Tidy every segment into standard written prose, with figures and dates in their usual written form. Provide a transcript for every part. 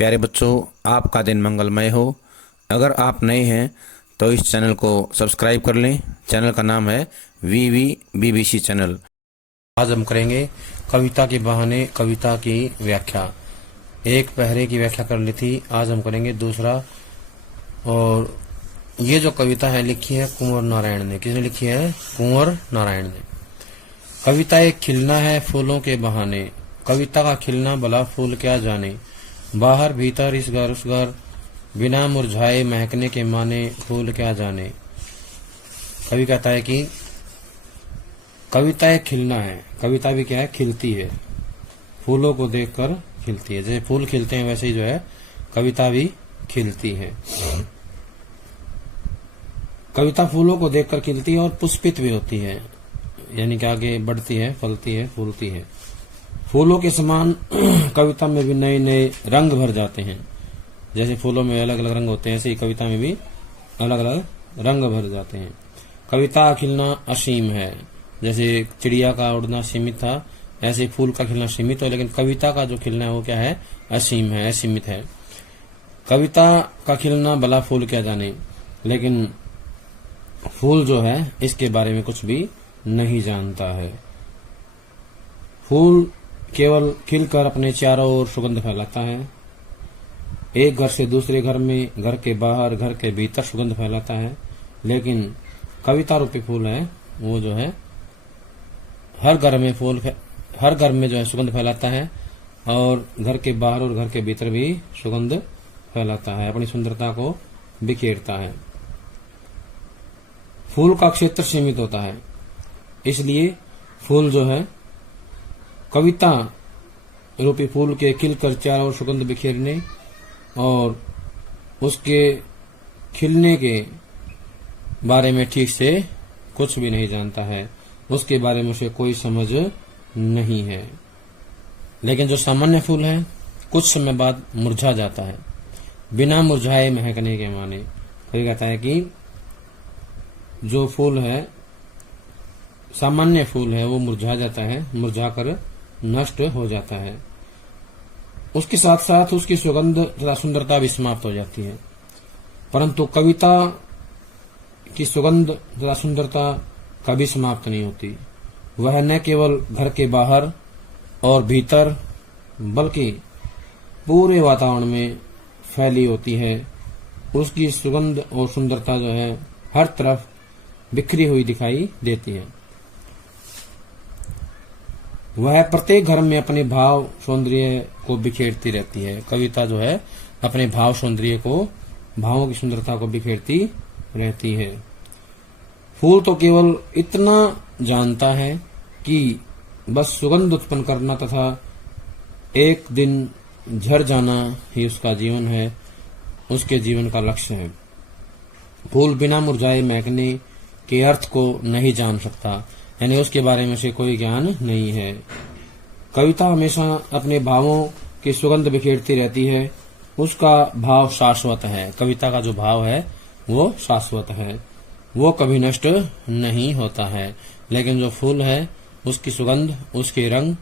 प्यारे बच्चों, आपका दिन मंगलमय हो। अगर आप नए हैं तो इस चैनल को सब्सक्राइब कर लें। चैनल का नाम है VVBBC चैनल। आज हम करेंगे कविता के बहाने कविता की व्याख्या। एक पहरे की व्याख्या कर ली थी, आज हम करेंगे दूसरा। और ये जो कविता है लिखी है कुंवर नारायण ने। किसने लिखी है? कुंवर नारायण ने। कविता एक खिलना है फूलों के बहाने, कविता का खिलना भला फूल क्या जाने। बाहर भीतर इस घर उस घर, बिना मुरझाए महकने के माने फूल क्या जाने। कवि कहता है कि कविता एक खिलना है, कविता भी क्या है? खिलती है, फूलों को देखकर खिलती है। जैसे फूल खिलते हैं वैसे ही जो है कविता भी खिलती है। कविता फूलों को देखकर खिलती है और पुष्पित भी होती है, यानी कि आगे बढ़ती है, फलती है, फूलती है। फूलों के समान कविता में भी नए नए रंग भर जाते हैं। जैसे फूलों में अलग अलग रंग होते हैं, ऐसे ही कविता में भी अलग अलग रंग भर जाते हैं। कविता का खिलना असीम है। जैसे चिड़िया का उड़ना सीमित था, ऐसे फूल का खिलना सीमित है, लेकिन कविता का जो खिलना है वो क्या है? असीम है, असीमित है। कविता का खिलना भला फूल क्या जाने, लेकिन फूल जो है इसके बारे में कुछ भी नहीं जानता है। फूल केवल खिलकर अपने चारों ओर सुगंध फैलाता है। एक घर से दूसरे घर में, घर के बाहर, घर के भीतर सुगंध फैलाता है। लेकिन कविता रूपी फूल है वो जो है हर घर में जो है सुगंध फैलाता है, और घर के बाहर और घर के भीतर भी सुगंध फैलाता है, अपनी सुंदरता को बिखेरता है। फूल का क्षेत्र सीमित होता है, इसलिए फूल जो है कविता रूपी फूल के खिलकर चारों ओर सुगंध बिखेरने और उसके खिलने के बारे में ठीक से कुछ भी नहीं जानता है, उसके बारे में उसे कोई समझ नहीं है। लेकिन जो सामान्य फूल है कुछ समय बाद मुरझा जाता है, बिना मुरझाए महकने के माने। कोई कहता है कि जो फूल है, सामान्य फूल है, वो मुरझा जाता है, मुरझाकर नष्ट हो जाता है। उसके साथ साथ उसकी सुगंध तथा सुंदरता भी समाप्त हो जाती है। परंतु कविता की सुगंध तथा सुंदरता कभी समाप्त नहीं होती। वह न केवल घर के बाहर और भीतर बल्कि पूरे वातावरण में फैली होती है। उसकी सुगंध और सुंदरता जो है हर तरफ बिखरी हुई दिखाई देती है। वह प्रत्येक घर में अपने भाव सौंदर्य को बिखेरती रहती है। कविता जो है अपने भाव सौंदर्य को, भावों की सुंदरता को बिखेरती रहती है। फूल तो केवल इतना जानता है कि बस सुगंध उत्पन्न करना तथा एक दिन झड़ जाना ही उसका जीवन है, उसके जीवन का लक्ष्य है। फूल बिना मुरझाए महकने के अर्थ को नहीं जान सकता, यानी उसके बारे में से कोई ज्ञान नहीं है। कविता हमेशा अपने भावों की सुगंध बिखेरती रहती है। उसका भाव शाश्वत है। कविता का जो भाव है वो शाश्वत है, वो कभी नष्ट नहीं होता है। लेकिन जो फूल है उसकी सुगंध, उसके रंग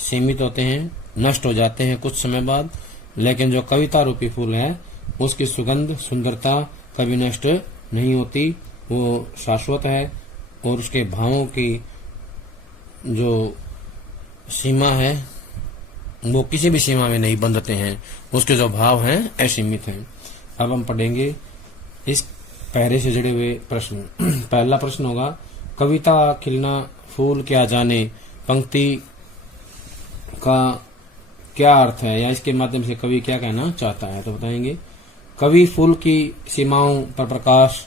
सीमित होते हैं, नष्ट हो जाते हैं कुछ समय बाद। लेकिन जो कविता रूपी फूल है उसकी सुगंध, सुंदरता कभी नष्ट नहीं होती, वो शाश्वत है, और उसके भावों की जो सीमा है वो किसी भी सीमा में नहीं बंधते हैं। उसके जो भाव हैं असीमित हैं। अब हम पढ़ेंगे इस पहरे से जुड़े हुए प्रश्न। पहला प्रश्न होगा, कविता खिलना फूल क्या जाने पंक्ति का क्या अर्थ है, या इसके माध्यम से कवि क्या कहना चाहता है, तो बताएंगे। कवि फूल की सीमाओं पर प्रकाश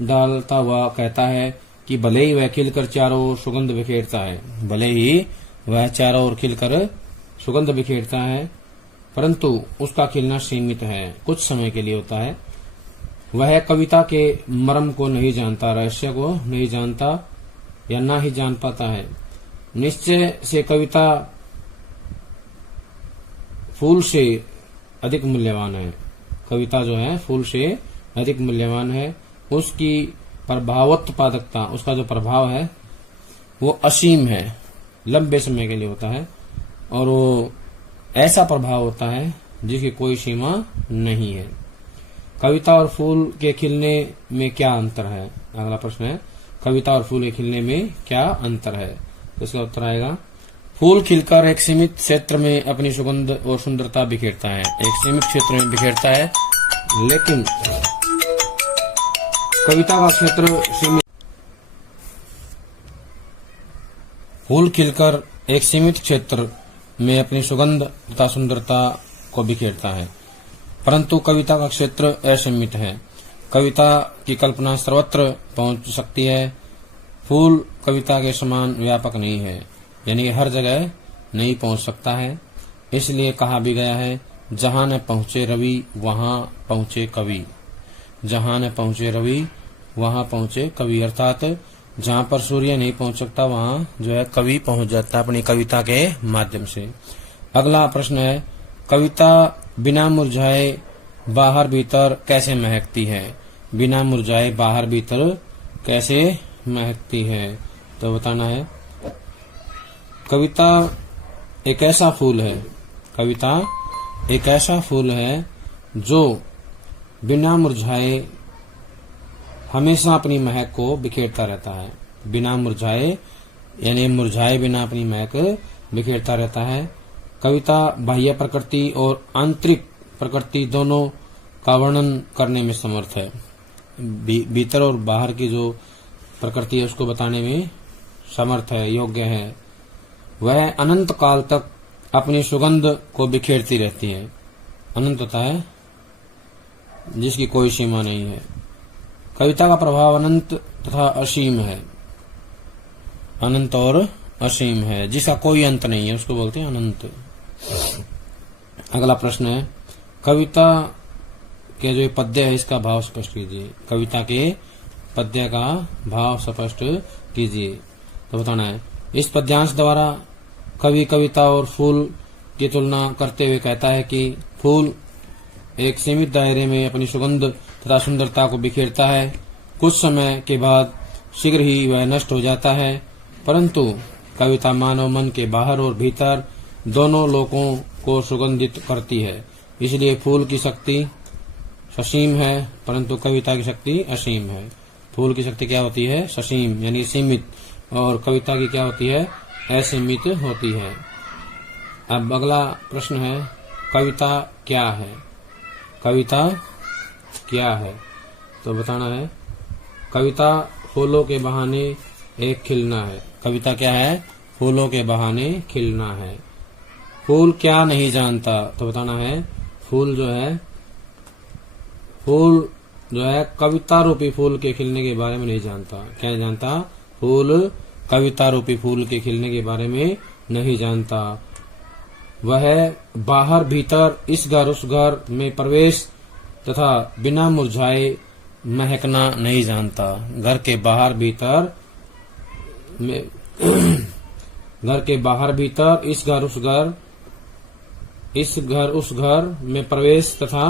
डालता हुआ कहता है कि भले ही वह खिलकर चारों ओर सुगंध बिखेरता है, भले ही वह चारों ओर खिलकर सुगंध बिखेरता है, परंतु उसका खिलना सीमित है, कुछ समय के लिए होता है। वह कविता के मर्म को नहीं जानता, रहस्य को नहीं जानता या ना ही जान पाता है। निश्चय से कविता फूल से अधिक मूल्यवान है। कविता जो है फूल से अधिक मूल्यवान है। उसकी प्रभावोत्पादकता, उसका जो प्रभाव है वो असीम है, लंबे समय के लिए होता है, और वो ऐसा प्रभाव होता है जिसकी कोई सीमा नहीं है। कविता और फूल के खिलने में क्या अंतर है? अगला प्रश्न है, कविता और फूल के खिलने में क्या अंतर है? तो इसका उत्तर आएगा, फूल खिलकर एक सीमित क्षेत्र में अपनी सुगंध और सुंदरता बिखेरता है, एक सीमित क्षेत्र में बिखेरता है, लेकिन कविता का क्षेत्र सीमित। फूल खिलकर एक सीमित क्षेत्र में अपनी सुगंध तथा सुंदरता को बिखेरता है, परंतु कविता का क्षेत्र असीमित है। कविता की कल्पना सर्वत्र पहुंच सकती है, फूल कविता के समान व्यापक नहीं है, यानी हर जगह नहीं पहुंच सकता है। इसलिए कहा भी गया है, जहां न पहुंचे रवि वहां पहुंचे कवि, जहां न पहुंचे रवि वहां पहुंचे कवि, अर्थात जहां पर सूर्य नहीं पहुंच सकता वहां जो है कवि पहुंच जाता है अपनी कविता के माध्यम से। अगला प्रश्न है, कविता बिना मुरझाए बाहर भीतर कैसे महकती है? बिना मुरझाए बाहर भीतर कैसे महकती है? तो बताना है, कविता एक ऐसा फूल है, कविता एक ऐसा फूल है जो बिना मुरझाए हमेशा अपनी महक को बिखेरता रहता है। बिना मुरझाए यानी मुरझाए बिना अपनी महक बिखेरता रहता है। कविता बाह्य प्रकृति और आंतरिक प्रकृति दोनों का वर्णन करने में समर्थ है। भीतर और बाहर की जो प्रकृति है उसको बताने में समर्थ है, योग्य है। वह अनंत काल तक अपनी सुगंध को बिखेरती रहती है। अनंत होता है जिसकी कोई सीमा नहीं है। कविता का प्रभाव अनंत तथा असीम है, अनंत और असीम है, जिसका कोई अंत नहीं है, उसको बोलते हैं अनंत। अगला प्रश्न है, कविता के जो पद्य है इसका भाव स्पष्ट कीजिए। कविता के पद्य का भाव स्पष्ट कीजिए। तो बताना है, इस पद्यांश द्वारा कवि कविता और फूल की तुलना करते हुए कहता है कि फूल एक सीमित दायरे में अपनी सुगंध तथा सुंदरता को बिखेरता है, कुछ समय के बाद शीघ्र ही वह नष्ट हो जाता है, परंतु कविता मानव मन के बाहर और भीतर दोनों लोकों को सुगंधित करती है। इसलिए फूल की शक्ति ससीम है, परंतु कविता की शक्ति असीम है। फूल की शक्ति क्या होती है? ससीम यानी सीमित, और कविता की क्या होती है? असीमित होती है। अब अगला प्रश्न है, कविता क्या है? कविता क्या है? तो बताना है, कविता फूलों के बहाने एक खिलना है। कविता क्या है? फूलों के बहाने खिलना है। फूल क्या नहीं जानता? तो बताना है, फूल जो है कविता रूपी फूल के खिलने के बारे में नहीं जानता। क्या नहीं जानता? फूल कविता रूपी फूल के खिलने के बारे में नहीं जानता। वह बाहर भीतर इस घर उस घर में प्रवेश तथा बिना मुरझाए महकना नहीं जानता। घर के बाहर भीतर में घर के बाहर भीतर इस घर उस घर में प्रवेश तथा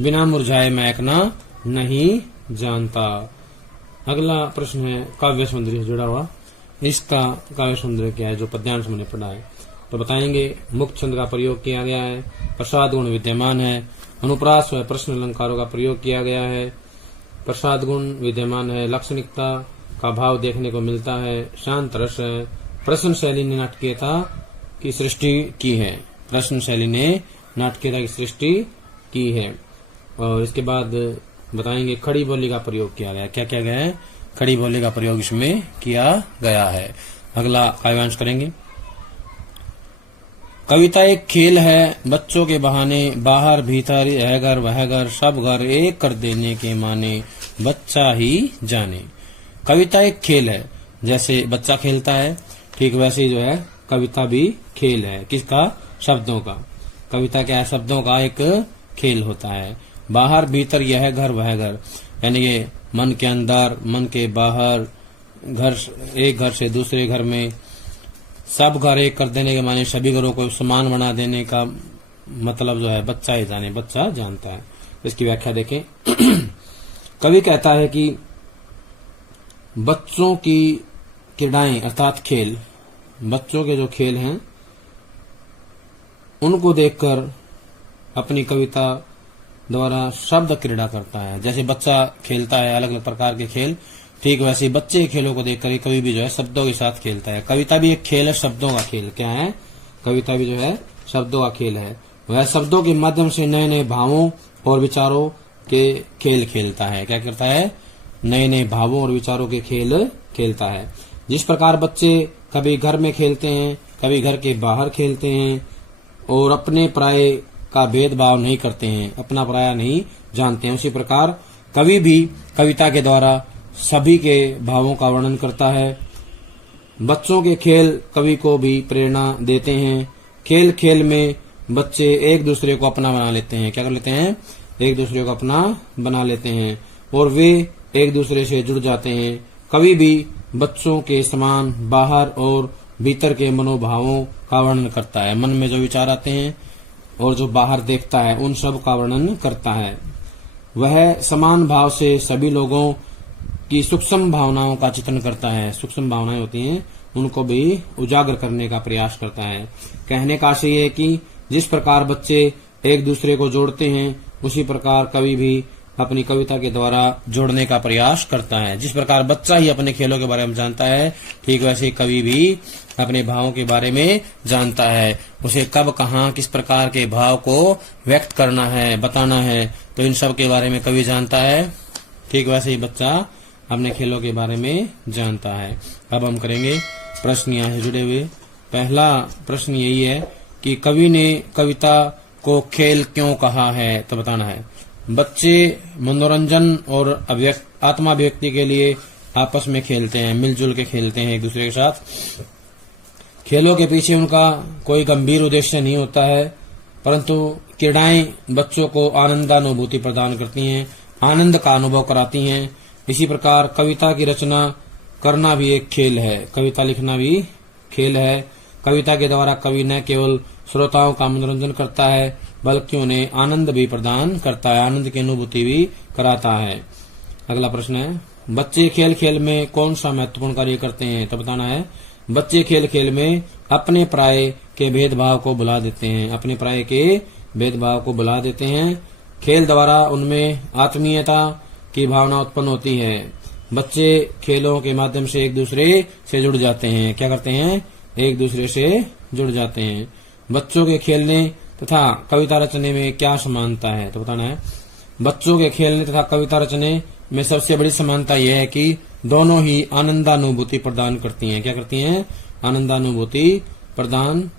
बिना मुरझाए महकना नहीं जानता। अगला प्रश्न है, काव्य सौंदर्य से जुड़ा हुआ। इसका काव्य सौंदर्य क्या है? जो पद्यांश हमने पढ़ा है तो बताएंगे। मुक्त छंद का प्रयोग किया गया है, प्रसाद गुण विद्यमान है, अनुप्रास व प्रश्न अलंकारों का प्रयोग किया गया है, प्रसाद गुण विद्यमान है, लाक्षणिकता का भाव देखने को मिलता है, शांत रस है, प्रश्न शैली ने नाटकीयता की सृष्टि की है। प्रश्न शैली ने नाटकीयता की सृष्टि की है। और इसके बाद बताएंगे खड़ी बोली का प्रयोग किया गया। क्या किया गया है? खड़ी बोली का प्रयोग इसमें किया गया है। अगला काव्यांश करेंगे। कविता एक खेल है, बच्चों के बहाने बाहर भीतर यह घर वह घर सब घर एक कर देने के माने बच्चा ही जाने। कविता एक खेल है, जैसे बच्चा खेलता है ठीक वैसे जो है कविता भी खेल है। किसका? शब्दों का। कविता क्या है? शब्दों का एक खेल होता है। बाहर भीतर यह घर वह घर, यानी ये मन के अंदर मन के बाहर, घर एक घर से दूसरे घर में, सब घर एक कर देने के माने सभी घरों को समान बना देने का मतलब जो है बच्चा ही जाने, बच्चा जानता है। इसकी व्याख्या देखें। कवि कहता है कि बच्चों की क्रीड़ाएं अर्थात खेल, बच्चों के जो खेल हैं उनको देखकर अपनी कविता द्वारा शब्द क्रीड़ा करता है। जैसे बच्चा खेलता है अलग अलग प्रकार के खेल, ठीक वैसे ही बच्चे खेलों को देखकर कवि भी जो है शब्दों के साथ खेलता है। कविता भी एक खेल है, शब्दों का खेल। क्या है? कविता भी जो है शब्दों का खेल है। वह शब्दों के माध्यम से नए नए भावों और विचारों के खेल खेलता है। क्या करता है? नए नए भावों और विचारों के खेल खेलता है। जिस प्रकार बच्चे कभी घर में खेलते हैं, कभी घर के बाहर खेलते हैं और अपने पराये का भेदभाव नहीं करते हैं, अपना पराया नहीं जानते हैं, उसी प्रकार कवि भी कविता के द्वारा सभी के भावों का वर्णन करता है। बच्चों के खेल कवि को भी प्रेरणा देते हैं। खेल खेल में बच्चे एक दूसरे को अपना बना लेते हैं। क्या कर लेते हैं? एक दूसरे को अपना बना लेते हैं और वे एक दूसरे से जुड़ जाते हैं। कवि भी बच्चों के समान बाहर और भीतर के मनोभावों का वर्णन करता है। मन में जो विचार आते हैं और जो बाहर देखता है उन सब का वर्णन करता है। वह समान भाव से सभी लोगों की सूक्ष्म भावनाओं का चित्रण करता है। सूक्ष्म भावनाएं होती हैं उनको भी उजागर करने का प्रयास करता है। कहने का आशय है कि जिस प्रकार बच्चे एक दूसरे को जोड़ते हैं उसी प्रकार कवि भी अपनी कविता के द्वारा जोड़ने का प्रयास करता है। जिस प्रकार बच्चा ही अपने खेलों के बारे में जानता है, ठीक वैसे कवि भी अपने भावों के बारे में जानता है। उसे कब, कहाँ, किस प्रकार के भाव को व्यक्त करना है, बताना है, तो इन सब के बारे में कवि जानता है। ठीक वैसे ही बच्चा अपने खेलों के बारे में जानता है। अब हम करेंगे प्रश्न यहाँ से जुड़े हुए। पहला प्रश्न यही है कि कवि ने कविता को खेल क्यों कहा है, तो बताना है। बच्चे मनोरंजन और आत्माभिव्यक्ति के लिए आपस में खेलते हैं, मिलजुल के खेलते हैं एक दूसरे के साथ। खेलों के पीछे उनका कोई गंभीर उद्देश्य नहीं होता है, परंतु क्रीड़ाएं बच्चों को आनंदानुभूति प्रदान करती हैं, आनंद का अनुभव कराती हैं। इसी प्रकार कविता की रचना करना भी एक खेल है, कविता लिखना भी खेल है। कविता के द्वारा कवि न केवल श्रोताओं का मनोरंजन करता है बल्कि उन्हें आनंद भी प्रदान करता है, आनंद की अनुभूति भी कराता है। अगला प्रश्न है, बच्चे खेल खेल में कौन सा महत्वपूर्ण कार्य करते हैं, तो बताना है। बच्चे खेल खेल में अपने पराये के भेदभाव को भुला देते हैं, अपने पराये के भेदभाव को भुला देते हैं। खेल द्वारा उनमें आत्मीयता की भावना उत्पन्न होती है। बच्चे खेलों के माध्यम से एक दूसरे से जुड़ जाते हैं। क्या करते हैं? एक दूसरे से जुड़ जाते हैं। बच्चों के खेलने तथा कविता रचने में क्या समानता है, तो बताना है। बच्चों के खेलने तथा कविता रचने में सबसे बड़ी समानता यह है कि दोनों ही आनंदानुभूति प्रदान करती हैं। क्या करती हैं? आनंदानुभूति प्रदान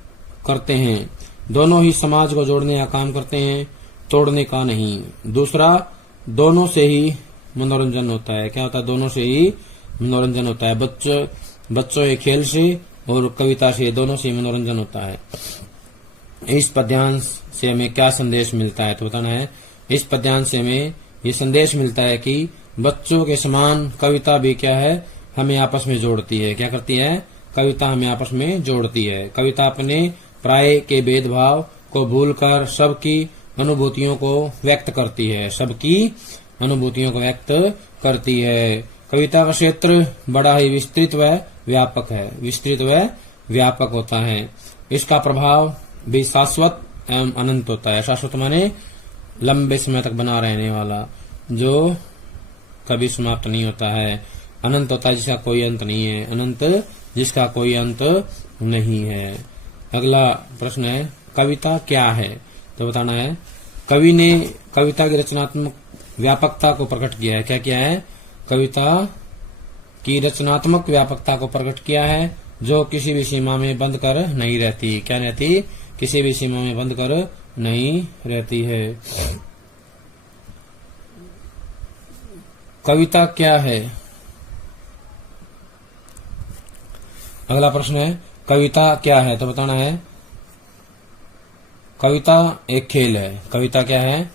करते हैं। दोनों ही समाज को जोड़ने का काम करते हैं, तोड़ने का नहीं। दूसरा, दोनों से ही मनोरंजन होता है। क्या होता है? दोनों से ही मनोरंजन होता है। बच्चों के खेल से और कविता से, दोनों से मनोरंजन होता है। इस पद्यांश से हमें क्या संदेश मिलता है, तो बताना है। इस पद्यांश से हमें ये संदेश मिलता है कि बच्चों के समान कविता भी क्या है, हमें आपस में जोड़ती है। क्या करती है? कविता हमें आपस में जोड़ती है। कविता अपने पराये के भेदभाव को भूलकर सबकी अनुभूतियों को व्यक्त करती है, सबकी अनुभूतियों को व्यक्त करती है। कविता का क्षेत्र बड़ा ही विस्तृत व व्यापक है, विस्तृत व व्यापक होता है। इसका प्रभाव भी शाश्वत एवं अनंत होता है। शाश्वत माने लंबे समय तक बना रहने वाला, जो कभी समाप्त नहीं होता है। अनंत होता है जिसका कोई अंत नहीं है, अनंत जिसका कोई अंत नहीं है। अगला प्रश्न है, कविता क्या है, तो बताना है। कवि ने कविता की रचनात्मक व्यापकता को प्रकट किया है। क्या किया है? कविता की रचनात्मक व्यापकता को प्रकट किया है, जो किसी भी सीमा में बंद कर नहीं रहती। क्या रहती? किसी भी सीमा में बंद कर नहीं रहती है। कविता क्या है? अगला प्रश्न है, कविता क्या है, तो बताना है। कविता एक खेल है। कविता क्या है?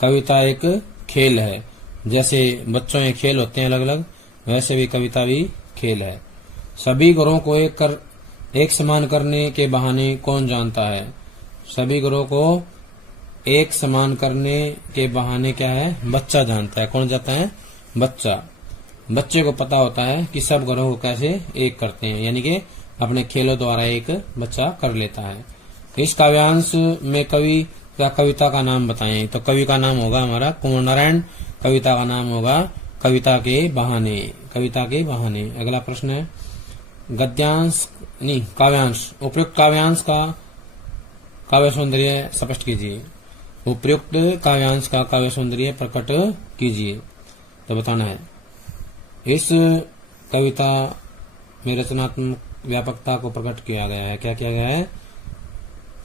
कविता एक खेल है। जैसे बच्चों के खेल होते हैं अलग अलग, वैसे भी कविता भी खेल है। सभी गुणों को एक समान करने के बहाने कौन जानता है? सभी गुणों को एक समान करने के बहाने क्या है? बच्चा जानता है। कौन जानता है? बच्चा। बच्चे को पता होता है कि सब गुणों को कैसे एक करते हैं, यानी कि अपने खेलों द्वारा एक बच्चा कर लेता है। इस काव्यांश में कवि क्या कविता का नाम बताएं, तो कवि का नाम होगा हमारा कुंवर नारायण, कविता का नाम होगा कविता के बहाने, कविता के बहाने। अगला प्रश्न है गद्यांश नहीं काव्यांश, उपयुक्त काव्यांश का काव्य सौंदर्य स्पष्ट कीजिए, उपयुक्त काव्यांश का काव्य सौंदर्य प्रकट कीजिए। तो बताना है इस कविता में रचनात्मक व्यापकता को प्रकट किया गया है। क्या किया गया है?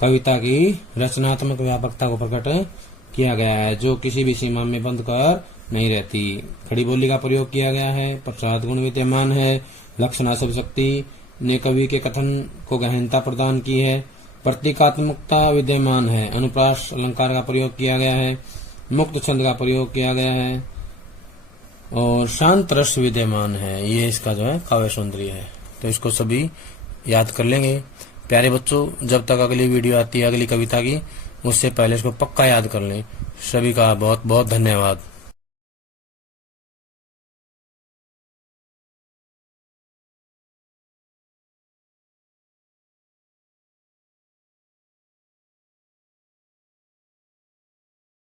कविता की रचनात्मक व्यापकता को प्रकट किया गया है, जो किसी भी सीमा में बंद कर नहीं रहती। खड़ी बोली का प्रयोग किया गया है, प्रसाद गुण विद्यमान है, लक्षणा शब्द शक्ति ने कवि के कथन को गहनता प्रदान की है, प्रतीकात्मकता विद्यमान है, अनुप्रास अलंकार का प्रयोग किया गया है, मुक्त छंद का प्रयोग किया गया है और शांत रस विद्यमान है। ये इसका जो है काव्य सौंदर्य है। तो इसको सभी याद कर लेंगे। प्यारे बच्चों, जब तक अगली वीडियो आती है अगली कविता की, उससे पहले इसको पक्का याद कर लें। सभी का बहुत बहुत धन्यवाद।